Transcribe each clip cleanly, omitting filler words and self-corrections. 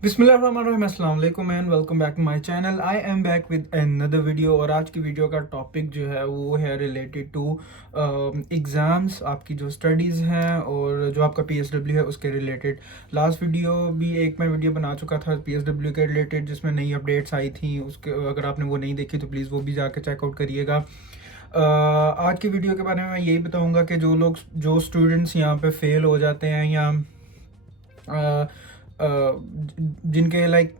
बिस्मिल्लाहिर्रहमानिर्रहीम, अस्सलाम वालेकुम and welcome back to my channel. I am back with another video. और आज की वीडियो का टॉपिक जो है वो है रिलेटेड टू एग्ज़ाम्स, आपकी जो स्टडीज़ हैं और जो आपका पीएसडब्ल्यू है उसके रिलेटेड। लास्ट वीडियो भी एक मैं वीडियो बना चुका था पीएसडब्ल्यू के रिलेटेड, जिसमें नई अपडेट्स आई थी। उसके अगर आपने वो नहीं देखी तो प्लीज़ वो भी जाकर चेकआउट करिएगा। आज की वीडियो के बारे में मैं यही बताऊँगा कि जो स्टूडेंट्स यहाँ पे फेल हो जाते हैं या जिनके लाइक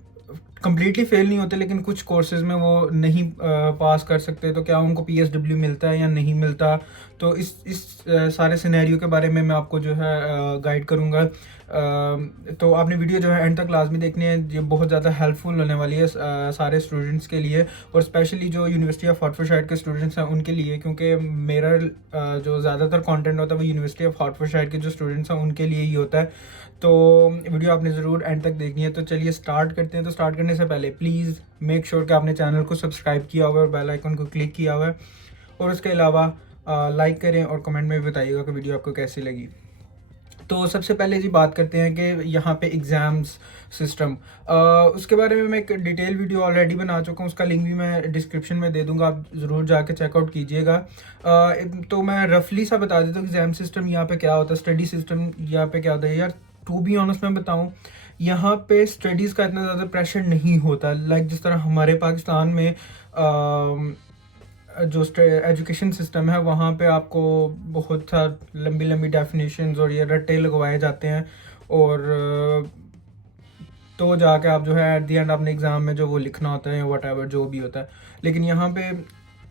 कंप्लीटली फेल नहीं होते लेकिन कुछ कोर्सेज में वो नहीं पास कर सकते, तो क्या उनको पीएसडब्ल्यू मिलता है या नहीं मिलता। तो इस सारे सिनेरियो के बारे में मैं आपको जो है गाइड करूँगा। तो आपने वीडियो जो है एंड तक लाजमी देखनी है, ये बहुत ज़्यादा हेल्पफुल होने वाली है सारे स्टूडेंट्स के लिए, और स्पेशली जो यूनिवर्सिटी ऑफ हॉर्टफोर्डशायर के स्टूडेंट्स हैं उनके लिए, क्योंकि मेरा जो ज़्यादातर कंटेंट होता है वो यूनिवर्सिटी ऑफ हॉर्टफोर्डशायर के जो स्टूडेंट्स हैं उनके लिए ही होता है। तो वीडियो आपने ज़रूर एंड तक देखनी है। तो चलिए स्टार्ट करते हैं। तो स्टार्ट करने से पहले प्लीज़ मेक श्योर कि आपने चैनल को सब्सक्राइब किया हुआ है और बेल आइकन को क्लिक किया हुआ है, और उसके अलावा लाइक करें और कमेंट में भी बताइएगा कि वीडियो आपको कैसी लगी। तो सबसे पहले जी बात करते हैं कि यहाँ पे एग्ज़ाम्स सिस्टम, उसके बारे में मैं एक डिटेल वीडियो ऑलरेडी बना चुका हूँ, उसका लिंक भी मैं डिस्क्रिप्शन में दे दूँगा, आप ज़रूर जाके चेकआउट कीजिएगा। तो मैं रफली सा बता देता हूँ एग्ज़ाम सिस्टम यहाँ पे क्या होता है, स्टडी सिस्टम यहाँ पे क्या होता है। यार टू बी ऑनेस्ट मैं बताऊँ, यहाँ पे स्टडीज़ का इतना ज़्यादा प्रेशर नहीं होता लाइक जिस तरह हमारे पाकिस्तान में जो एजुकेशन सिस्टम है वहाँ पे आपको बहुत सा लंबी लंबी डेफिनेशंस और ये रट्टे लगवाए जाते हैं, और तो जाके आप जो है एट द एंड अपने एग्ज़ाम में जो वो लिखना होता है वट एवर जो भी होता है। लेकिन यहाँ पे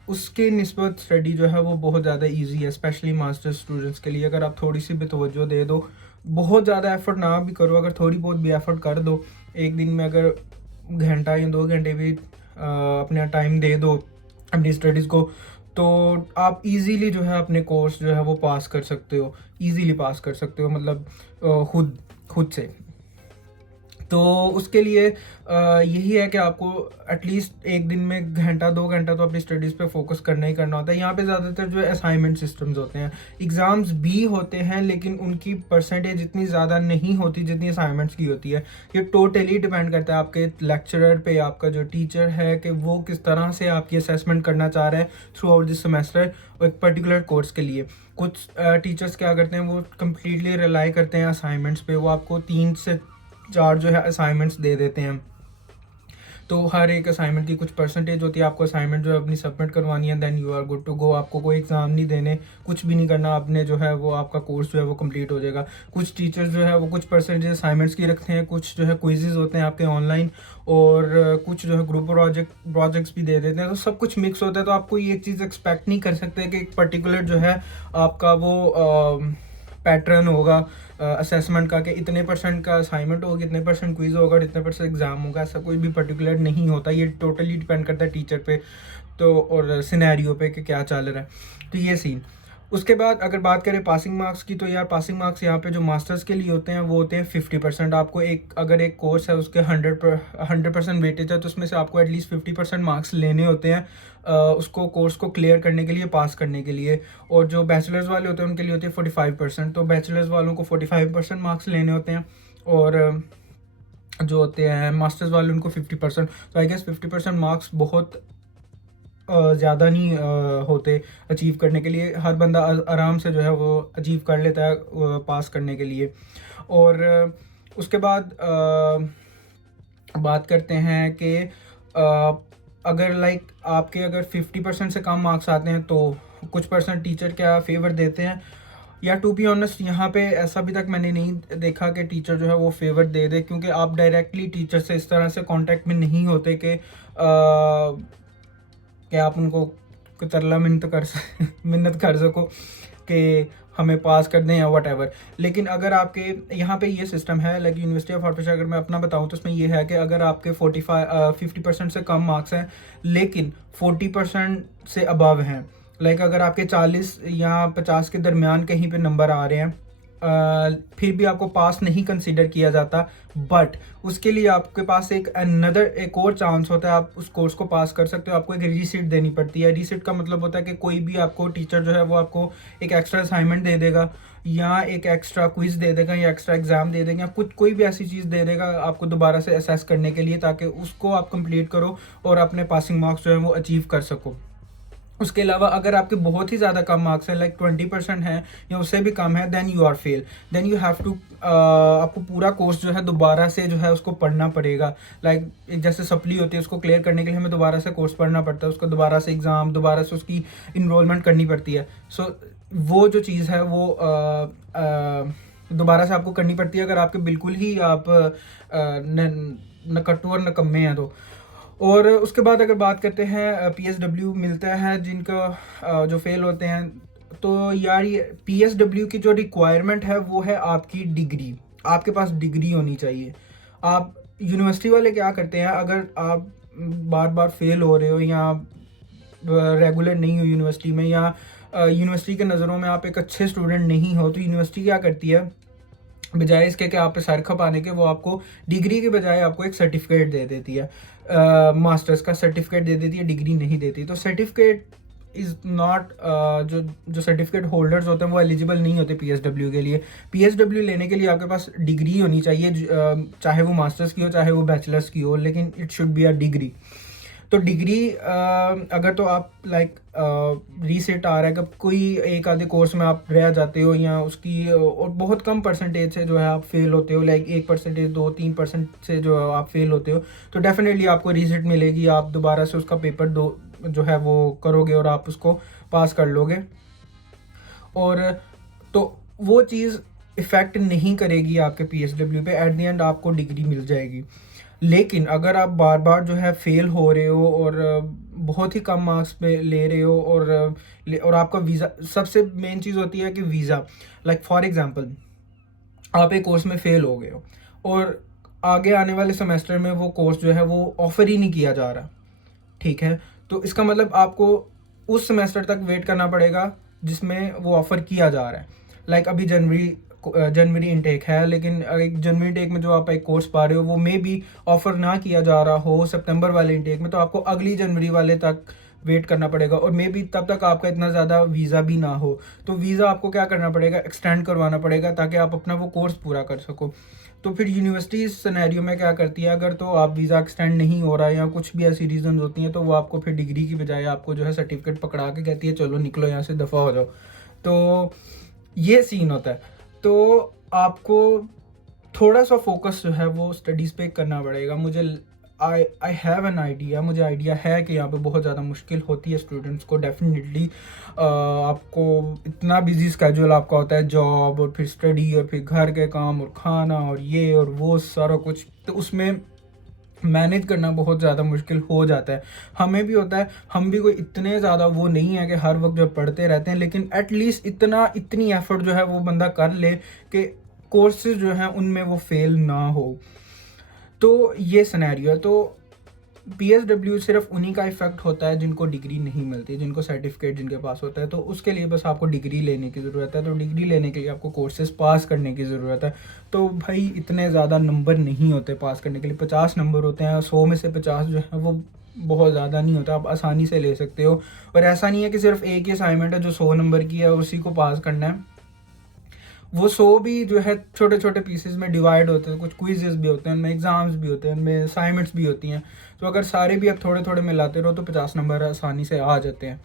उसके निस्बत स्टडी जो है वो बहुत ज़्यादा इजी है, स्पेशली मास्टर स्टूडेंट्स के लिए। अगर आप थोड़ी सी भी तवज्जो दे दो, बहुत ज़्यादा एफर्ट ना भी करो, अगर थोड़ी बहुत भी एफर्ट कर दो, एक दिन में अगर घंटा या 2 घंटे भी अपना टाइम दे दो अपनी स्टडीज़ को, तो आप इजीली जो है अपने कोर्स जो है वो पास कर सकते हो, इजीली पास कर सकते हो, मतलब खुद खुद से। तो उसके लिए यही है कि आपको एटलीस्ट एक दिन में घंटा 2 घंटा तो अपनी स्टडीज़ पे फोकस करना ही करना होता है। यहाँ पे ज़्यादातर जो है असाइनमेंट सिस्टम्स होते हैं, एग्ज़ाम्स भी होते हैं लेकिन उनकी परसेंटेज इतनी ज़्यादा नहीं होती जितनी असाइनमेंट्स की होती है। ये टोटली डिपेंड करता है आपके लेक्चरर पे, आपका जो टीचर है, कि वो किस तरह से आपकी असेसमेंट करना चाह रहा है थ्रू आउट दिस सेमेस्टर एक पर्टिकुलर कोर्स के लिए। कुछ टीचर्स क्या करते हैं, वो कम्प्लीटली रिलाई करते हैं असाइनमेंट्स पे, वो आपको 3 से 4 जो है असाइनमेंट्स दे देते हैं। तो हर एक असाइनमेंट की कुछ परसेंटेज होती है, आपको असाइनमेंट जो है अपनी सबमिट करवानी है, then you are good to go. आपको कोई एग्ज़ाम नहीं देने, कुछ भी नहीं करना, आपने जो है वो आपका कोर्स जो है वो कंप्लीट हो जाएगा। कुछ टीचर्स जो है वो कुछ परसेंटेज असाइनमेंट्स की रखते हैं, कुछ जो है क्विजेज होते हैं आपके ऑनलाइन, और कुछ जो है ग्रुप प्रोजेक्ट्स भी दे देते हैं। तो सब कुछ मिक्स होता है, तो आपको ये चीज़ एक्सपेक्ट नहीं कर सकते कि एक पर्टिकुलर जो है आपका वो पैटर्न होगा असेसमेंट का, कि इतने परसेंट का असाइनमेंट होगा, इतने परसेंट क्विज होगा और इतने परसेंट एग्जाम होगा। ऐसा कोई भी पर्टिकुलर नहीं होता, ये टोटली डिपेंड करता है टीचर पे तो और सिनेरियो पे कि क्या चल रहा है। तो ये सीन। उसके बाद अगर बात करें पासिंग मार्क्स की, तो यार पासिंग मार्क्स यहाँ पे जो मास्टर्स के लिए होते हैं वो होते हैं 50%। आपको अगर एक कोर्स है उसके 100% वेटेज है, तो उसमें से आपको एटलीस्ट 50% मार्क्स लेने होते हैं उसको कोर्स को क्लियर करने के लिए, पास करने के लिए। और जो बैचलर्स वाले होते हैं उनके लिए होते हैं 45%, तो बैचलर्स वालों को 45% मार्क्स लेने होते हैं, और जो होते हैं मास्टर्स वाले उनको 50%। तो आई गेस 50% मार्क्स बहुत ज़्यादा नहीं होते अचीव करने के लिए। हर बंदा आराम से जो है वो अचीव कर लेता है पास करने के लिए। और उसके बाद बात करते हैं कि अगर लाइक आपके अगर 50% से कम मार्क्स आते हैं तो कुछ परसेंट टीचर क्या फेवर देते हैं। या टू बी ऑनेस्ट यहाँ पे ऐसा अभी तक मैंने नहीं देखा कि टीचर जो है वो फेवर दे दे, क्योंकि आप डायरेक्टली टीचर से इस तरह से कांटेक्ट में नहीं होते कि आप उनको तरला मिन्नत कर सको कि हमें पास कर दें या वट एवर। लेकिन अगर आपके यहाँ पे ये सिस्टम है, लाइक यूनिवर्सिटी ऑफ हॉर्टिकल्चर, अगर मैं अपना बताऊँ तो उसमें ये है कि अगर आपके 50% से कम मार्क्स हैं लेकिन 40% से अबव हैं, लाइक अगर आपके 40 या 50 के दरमियान कहीं पे नंबर आ रहे हैं, फिर भी आपको पास नहीं कंसीडर किया जाता, बट उसके लिए आपके पास एक और चांस होता है, आप उस कोर्स को पास कर सकते हो। आपको एक रीसीट देनी पड़ती है। रीसीट का मतलब होता है कि कोई भी आपको टीचर जो है वो आपको एक एक्स्ट्रा असाइनमेंट दे देगा, या एक एक्स्ट्रा क्विज दे देगा, या एक्स्ट्रा एग्जाम दे देगा, या कुछ कोई भी ऐसी चीज़ दे देगा आपको दोबारा से असेस करने के लिए, ताकि उसको आप कंप्लीट करो और अपने पासिंग मार्क्स जो है वो अचीव कर सको। उसके अलावा अगर आपके बहुत ही ज़्यादा कम मार्क्स हैं, लाइक 20% है या उससे भी कम है, then you are fail. Then you have to आपको पूरा कोर्स जो है दोबारा से जो है उसको पढ़ना पड़ेगा। लाइक एक जैसे सप्ली होती है, उसको क्लियर करने के लिए हमें दोबारा से कोर्स पढ़ना पड़ता है, उसको दोबारा से एग्ज़ाम, दोबारा से उसकी इनरोलमेंट करनी पड़ती है। सो वो जो चीज़ है वो दोबारा से आपको करनी पड़ती है, अगर आपके बिल्कुल ही आप नकट्टू और नकम्मे हैं तो। और उसके बाद अगर बात करते हैं PSW मिलता है जिनका जो फेल होते हैं, तो यार ये PSW की जो रिक्वायरमेंट है वो है आपकी डिग्री। आपके पास डिग्री होनी चाहिए। आप यूनिवर्सिटी वाले क्या करते हैं, अगर आप बार बार फेल हो रहे हो या रेगुलर नहीं हो यूनिवर्सिटी में, या यूनिवर्सिटी के नज़रों में आप एक अच्छे स्टूडेंट नहीं हो, तो यूनिवर्सिटी क्या करती है, बजाय इसके कि आप पे सर खपाने के, वो आपको डिग्री के बजाय आपको एक सर्टिफिकेट दे देती है, मास्टर्स का सर्टिफिकेट दे देती है, डिग्री नहीं देती। तो सर्टिफिकेट इज़ नॉट जो सर्टिफिकेट होल्डर्स होते हैं वो एलिजिबल नहीं होते PSW के लिए। PSW लेने के लिए आपके पास डिग्री होनी चाहिए, चाहे वो मास्टर्स की हो, चाहे वो बैचलर्स की हो, लेकिन it should be a degree. तो डिग्री अगर तो आप लाइक रीसेट आ रहा है, कब कोई एक आधे कोर्स में आप रह जाते हो, या उसकी और बहुत कम परसेंटेज से जो है आप फेल होते हो, लाइक 1%, 2-3% से जो है आप फेल होते हो, तो डेफिनेटली आपको रीसेट मिलेगी। आप दोबारा से उसका पेपर जो है वो करोगे और आप उसको पास कर लोगे। और तो वो चीज़ इफ़ेक्ट नहीं करेगी आपके PSW पे। एट द एंड आपको डिग्री मिल जाएगी। लेकिन अगर आप बार बार जो है फेल हो रहे हो और बहुत ही कम मार्क्स पे ले रहे हो, और आपका वीज़ा, सबसे मेन चीज़ होती है कि वीज़ा, लाइक फॉर एग्जांपल आप एक कोर्स में फेल हो गए हो और आगे आने वाले सेमेस्टर में वो कोर्स जो है वो ऑफ़र ही नहीं किया जा रहा, ठीक है, तो इसका मतलब आपको उस सेमेस्टर तक वेट करना पड़ेगा जिसमें वो ऑफ़र किया जा रहा है। लाइक अभी जनवरी इनटेक है, लेकिन एक जनवरी इनटेक में जो आप एक कोर्स पा रहे हो वो मे बी ऑफ़र ना किया जा रहा हो सितंबर वाले इनटेक में, तो आपको अगली जनवरी वाले तक वेट करना पड़ेगा, और मे बी तब तक आपका इतना ज़्यादा वीज़ा भी ना हो। तो वीज़ा आपको क्या करना पड़ेगा, एक्सटेंड करवाना पड़ेगा, ताकि आप अपना वो कोर्स पूरा कर सको। तो फिर यूनिवर्सिटी इस सिनेरियो में क्या करती है, अगर तो आप वीज़ा एक्सटेंड नहीं हो रहा है या कुछ भी ऐसी रीज़न होती हैं, तो वो आपको फिर डिग्री की बजाय आपको जो है सर्टिफिकेट पकड़ा के कहती है चलो निकलो यहाँ से, दफ़ा हो जाओ। तो ये सीन होता है। तो आपको थोड़ा सा फोकस जो है वो स्टडीज़ पे करना पड़ेगा। आई हैव एन आइडिया, मुझे आइडिया है कि यहाँ पे बहुत ज़्यादा मुश्किल होती है स्टूडेंट्स को, डेफिनेटली। आपको इतना बिजी स्केड्यूल आपका होता है, जॉब और फिर स्टडी और फिर घर के काम और खाना और ये और वो सारा कुछ, तो उसमें मैनेज करना बहुत ज़्यादा मुश्किल हो जाता है। हमें भी होता है, हम भी कोई इतने ज़्यादा वो नहीं है कि हर वक्त जो पढ़ते रहते हैं, लेकिन एटलीस्ट इतनी एफर्ट जो है वो बंदा कर ले कि कोर्सेज जो हैं उनमें वो फेल ना हो। तो ये सिनेरियो है। तो PSW सिर्फ उन्हीं का इफ़ेक्ट होता है जिनको डिग्री नहीं मिलती, जिनको सर्टिफिकेट जिनके पास होता है, तो उसके लिए बस आपको डिग्री लेने की ज़रूरत है। तो डिग्री लेने के लिए आपको कोर्सेज़ पास करने की ज़रूरत है। तो भाई इतने ज़्यादा नंबर नहीं होते पास करने के लिए, 50 नंबर होते हैं, 100 में से 50 जो है वो बहुत ज़्यादा नहीं होता, आप आसानी से ले सकते हो। और ऐसा नहीं है कि सिर्फ एक ही असाइनमेंट है जो 100 नंबर की है, उसी को पास करना है। वो 100 भी जो है छोटे छोटे पीसेस में डिवाइड होते हैं, कुछ क्विजेस भी होते हैं उनमें, एग्ज़ाम्स भी होते हैं उनमें, असाइनमेंट्स भी होती हैं। तो अगर सारे भी आप थोड़े थोड़े मिलाते रहो तो 50 नंबर आसानी से आ जाते हैं,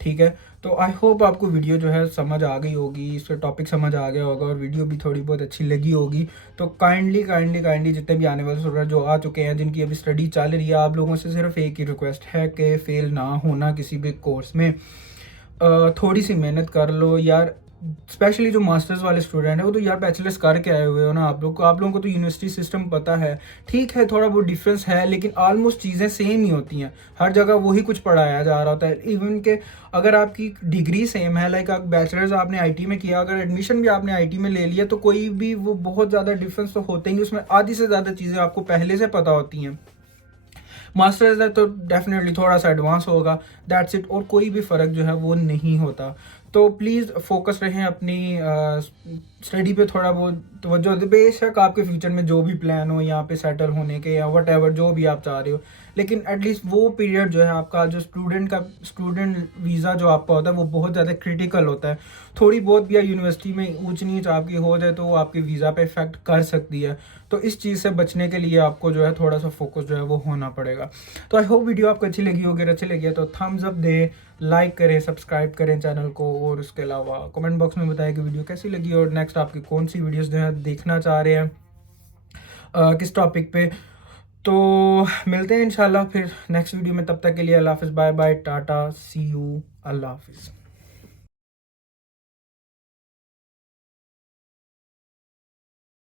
ठीक है। तो आई होप आपको वीडियो जो है समझ आ गई होगी, इसका टॉपिक समझ आ गया होगा और वीडियो भी थोड़ी बहुत अच्छी लगी होगी। तो काइंडली जितने भी आने वाले स्टूडेंट जो आ चुके हैं, जिनकी अभी स्टडी चल रही है, आप लोगों से सिर्फ एक ही रिक्वेस्ट है कि फ़ेल ना होना किसी भी कोर्स में। थोड़ी सी मेहनत कर लो यार, स्पेशली जो मास्टर्स वाले स्टूडेंट है वो तो यार बैचलर्स करके आए हुए हो ना आप लोगों को तो यूनिवर्सिटी सिस्टम पता है, ठीक है थोड़ा बहुत डिफरेंस है, लेकिन ऑलमोस्ट चीज़ें सेम ही होती हैं, हर जगह वही कुछ पढ़ाया जा रहा होता है। इवन के अगर आपकी डिग्री सेम है, लाइक आप बैचलर्स आपने आईटी में किया, अगर एडमिशन भी आपने आईटी में ले लिया, तो कोई भी वो बहुत ज़्यादा डिफरेंस तो होते ही नहीं, उसमें आधी से ज़्यादा चीज़ें आपको पहले से पता होती हैं। मास्टर्स है तो डेफिनेटली थोड़ा सा एडवांस होगा, दैट्स इट, और कोई भी फ़र्क जो है वो नहीं होता। तो प्लीज़ फोकस रहें अपनी स्टडी पे, थोड़ा बहुत तवज्जो दें। बेशक आपके फ्यूचर में जो भी प्लान हो यहाँ पे सेटल होने के या वट एवर जो भी आप चाह रहे हो, लेकिन एटलीस्ट वो पीरियड जो है आपका, जो स्टूडेंट वीज़ा जो आपका होता है वो बहुत ज़्यादा क्रिटिकल होता है। थोड़ी बहुत भी यूनिवर्सिटी में ऊंच नीच आपकी हो जाए तो वो आपके वीज़ा पे इफेक्ट कर सकती है। तो इस चीज़ से बचने के लिए आपको जो है थोड़ा सा फोकस जो है वो होना पड़ेगा। तो आई होप वीडियो आपको अच्छी लगी होगी। अच्छी लगी है तो थम्स अप दे, लाइक करें, सब्सक्राइब करें चैनल को, और उसके अलावा कमेंट बॉक्स में बताएं कि वीडियो कैसी लगी और नेक्स्ट आपकी कौन सी वीडियोस जो है देखना चाह रहे हैं, किस टॉपिक पे। तो मिलते हैं इंशाल्लाह फिर नेक्स्ट वीडियो में। तब तक के लिए अल्लाह हाफिज़, bye bye, tata, see you, अल्लाह हाफिज़।